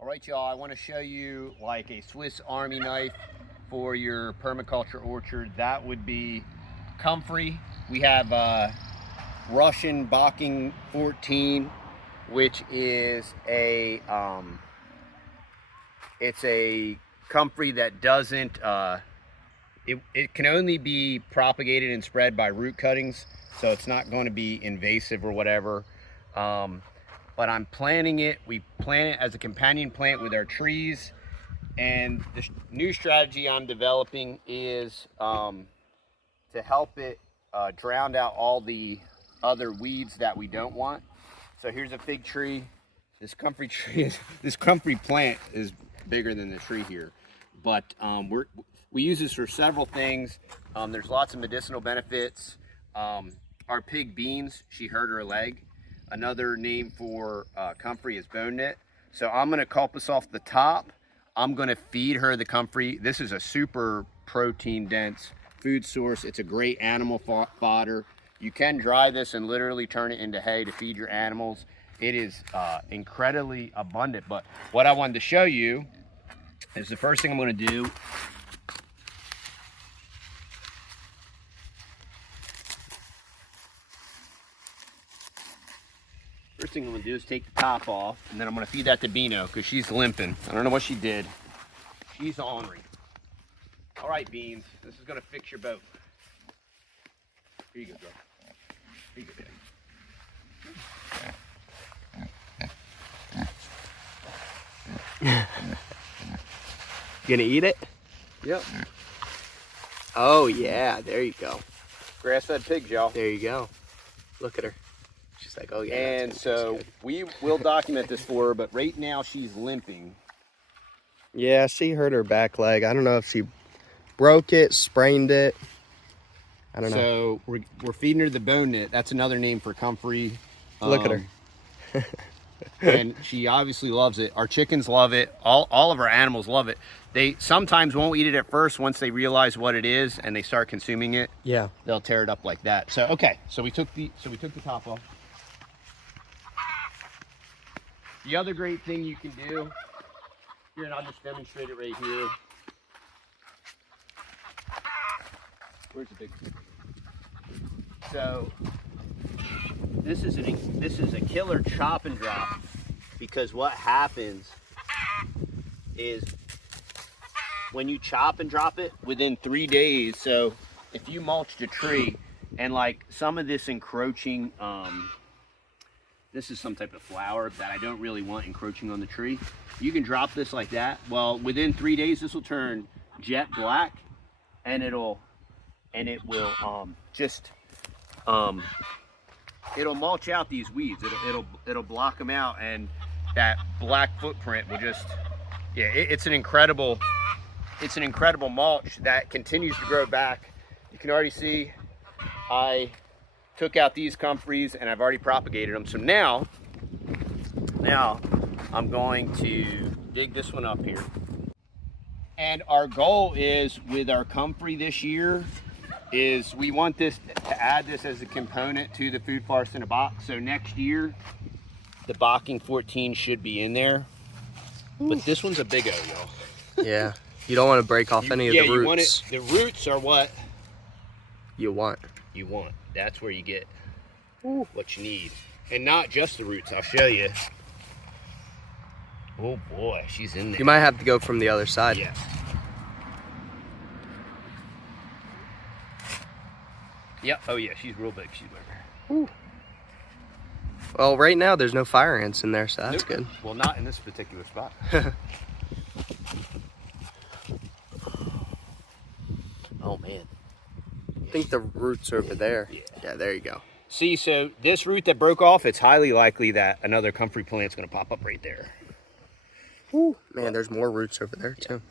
All right, y'all, I want to show you like a Swiss Army knife for your permaculture orchard. That would be comfrey. We have Russian Bocking 14, which is a it's a comfrey that doesn't it can only be propagated and spread by root cuttings, so it's not going to be invasive or whatever. But I'm planting it. We plant it as a companion plant with our trees. And the new strategy I'm developing is to help it drown out all the other weeds that we don't want. So here's a fig tree. This comfrey tree, this comfrey plant is bigger than the tree here. But we use this for several things. There's lots of medicinal benefits. Our pig Beans, she hurt her leg. Another name for comfrey is bone knit. So I'm gonna culpus off the top. I'm gonna feed her the comfrey. This is a super protein dense food source. It's a great animal fodder. You can dry this and literally turn it into hay to feed your animals. It is incredibly abundant. But what I wanted to show you is the first thing I'm gonna do. First thing I'm gonna do is take the top off, and then I'm gonna feed that to Beano because she's limping. I don't know what she did. She's ornery. All right, Beans, this is gonna fix your boat. Here you go, girl. Here you go, baby. You gonna eat it? Yep. Oh yeah, there you go. Grass-fed pigs, y'all. There you go. Look at her. She's like, oh yeah. And so we will document this for her, but right now she's limping. Yeah, she hurt her back leg. I don't know if she broke it, sprained it. I don't know. So we're feeding her the bone knit. That's another name for comfrey. Look at her. And she obviously loves it. Our chickens love it. All of our animals love it. They sometimes won't eat it at first. Once they realize what it is and they start consuming it, yeah, they'll tear it up like that. So okay, so we took the top off. The other great thing you can do here, and I'll just demonstrate it right here. Where's the big thing? So this is a killer chop and drop, because what happens is when you chop and drop it within 3 days. So if you mulched a tree and like some of this encroaching, this is some type of flower that I don't really want encroaching on the tree. You can drop this like that. Well, within 3 days, this will turn jet black, and it will it'll mulch out these weeds. It'll block them out, and that black footprint will just, yeah, it's an incredible mulch that continues to grow back. You can already see I took out these comfreys and I've already propagated them. So now I'm going to dig this one up here. And our goal is with our comfrey this year is we want this to add this as a component to the food forest in a box. So next year, the Bocking 14 should be in there. But this one's a big O, y'all. Yeah, you don't want to break off any of the roots. You want it. The roots are what you want. That's where you get what you need. And not just the roots, I'll show you. Oh boy, she's in there. You might have to go from the other side. Yeah. Yep, oh yeah, she's real big, she's bigger. Well, right now there's no fire ants in there, so that's good. Well, not in this particular spot. Oh man. I think the roots are over there. Yeah, there you go. See, so this root that broke off, it's highly likely that another comfrey plant's gonna pop up right there. Woo. Man, there's more roots over there too.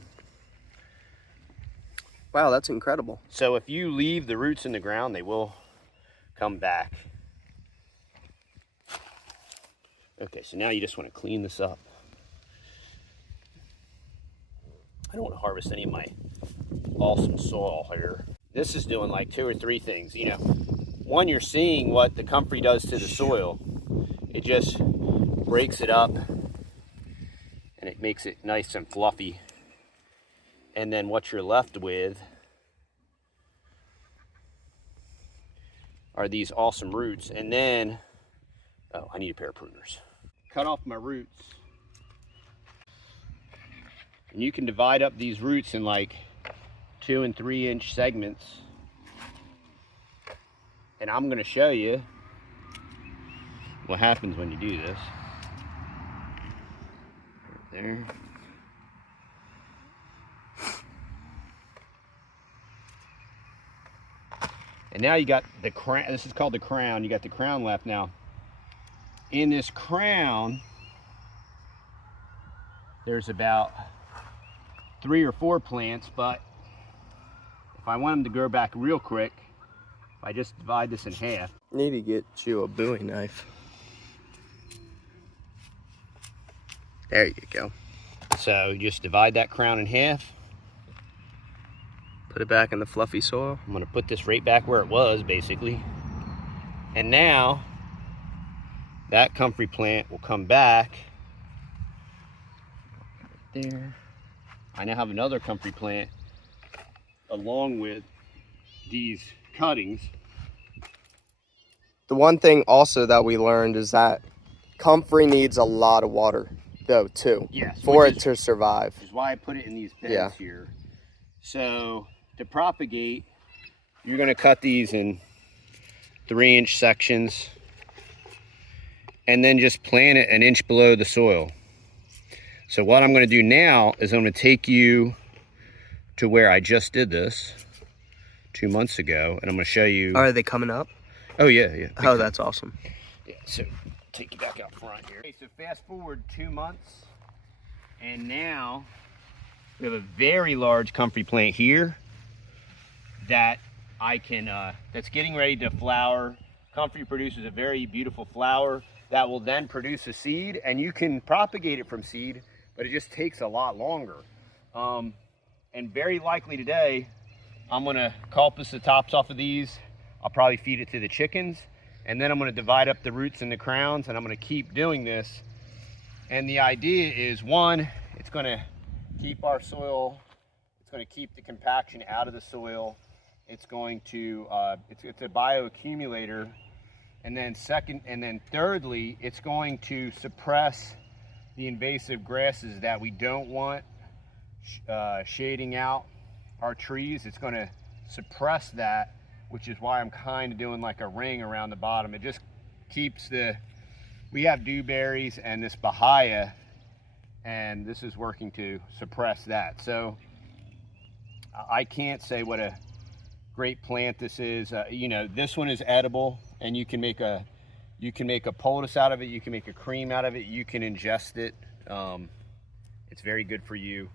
Wow, that's incredible. So if you leave the roots in the ground, they will come back. Okay, so now you just want to clean this up. I don't want to harvest any of my awesome soil here. This is doing like 2 or 3 things. You know, one, you're seeing what the comfrey does to the soil. It just breaks it up and and it makes it nice and fluffy. And then what you're left with are these awesome roots. And then, oh, I need a pair of pruners. Cut off my roots. And you can divide up these roots in like 2 and 3 inch segments. And I'm gonna show you what happens when you do this. Right there. And now you got the crown. This is called the crown. You got the crown left. Now, in this crown, there's about 3 or 4 plants, but if I want them to grow back real quick, if I just divide this in half. Need to get you a Bowie knife. There you go. So you just divide that crown in half. Put it back in the fluffy soil. I'm gonna put this right back where it was, basically. And now, that comfrey plant will come back. Right there. I now have another comfrey plant along with these cuttings. The one thing also that we learned is that comfrey needs a lot of water, though, too. Yes. For it to survive. Which is why I put it in these beds here. So, to propagate, you're going to cut these in 3-inch sections and then just plant it an inch below the soil. So what I'm going to do now is I'm going to take you to where I just did this 2 months ago, and I'm going to show you. Are they coming up? Oh yeah. Oh, that's awesome. Yeah, so take you back out front here. Okay, so fast forward 2 months, and now we have a very large comfrey plant here that I can, that's getting ready to flower. Comfrey produces a very beautiful flower that will then produce a seed, and you can propagate it from seed, but it just takes a lot longer. And very likely today, I'm gonna culpus the tops off of these. I'll probably feed it to the chickens, and then I'm gonna divide up the roots and the crowns, and I'm gonna keep doing this. And the idea is, one, it's gonna keep our soil, it's gonna keep the compaction out of the soil. It's going to, it's a bioaccumulator. And then thirdly, it's going to suppress the invasive grasses that we don't want shading out our trees. It's going to suppress that, which is why I'm kind of doing like a ring around the bottom. It just keeps we have dewberries and this bahia, and this is working to suppress that. So I can't say what a great plant this is. You know, this one is edible, and you can make a poultice out of it, you can make a cream out of it, you can ingest it. It's very good for you,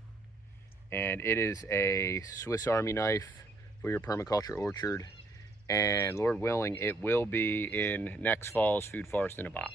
and it is a Swiss Army knife for your permaculture orchard, and Lord willing, it will be in next fall's Food Forest in a Box.